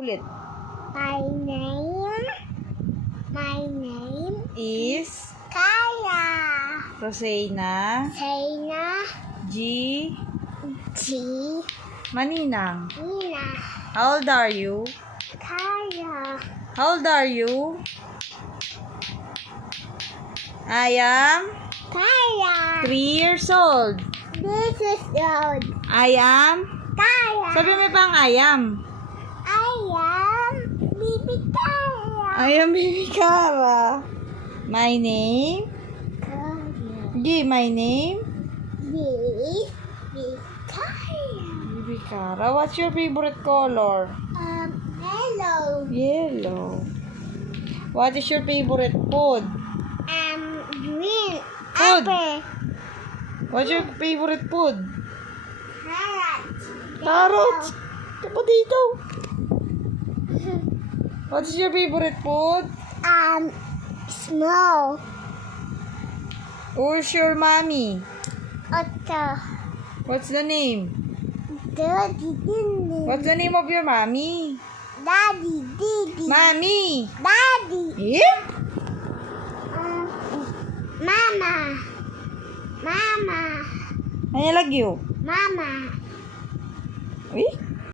Ulit. My name Is Kaya. Rosena Sayna G. G. Maninang. Nina. How old are you? Kaya. How old are you? I am Kaya. 3 years old. This is road. I am. Kaya. Sabi mo pang I am. I am Bibi Kaya. I am Baby Cara. My name. G. My name. This is Kaya. Baby Cara. What's your favorite color? Hello. Yellow. What is your favorite food? Green. Food. Apple. What's your favorite food? Carrot. Carrots. Potato. What's your favorite food? Snow. Who's your mommy? Otto. What's the name? Daddy. What's the name of your mommy? Daddy. Didi. Mommy. Daddy. Eh? Mama. Mama. Ano lagyo? Mama. Uy,